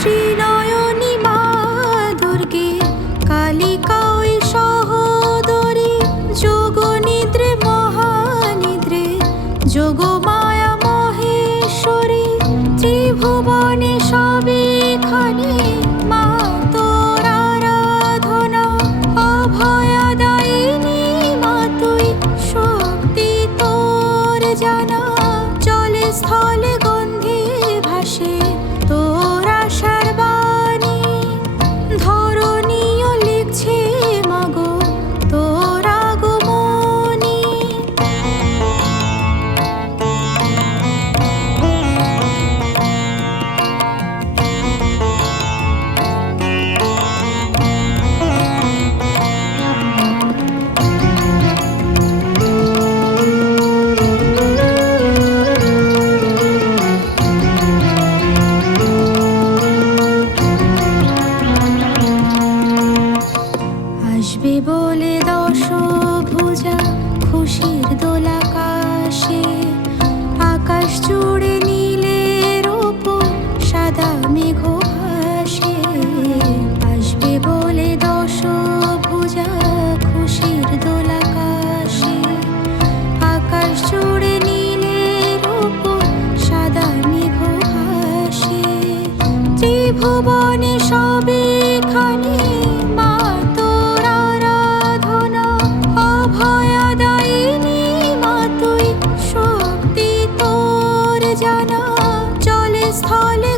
ত্রিনয়নী মা দুর্গে কালিকা ওই সহোদরী, যোগনিদ্রে মহানিদ্রে যোগমায়া মহেশ্বরী, ত্রিভুবনে সবেখানে মা তোর আরাধনা, অভয়দায়িনী মা তুই, শক্তি তোর জানা, জলে স্থলে গন্ধে ভাসে তোর আশার বাণী, ধরণীও লিখছে মাগো তোর আগমনী। আসবে বলে দশভুজা খুশির দোলাকাশে, আকাশ জুড়ে নীলের ওপর সাদা মেঘ ভাসে। আসবে বলে দশভুজা খুশির দোলাকাশে, আকাশ জুড়ে নীলের ওপর সাদা মেঘ ভাসে, ত্রিভুবনে সবেখানে মা তোর আরাধনা, অভয়দায়িনী মা তুই, শক্তি তোর জানা, জলে স্থলে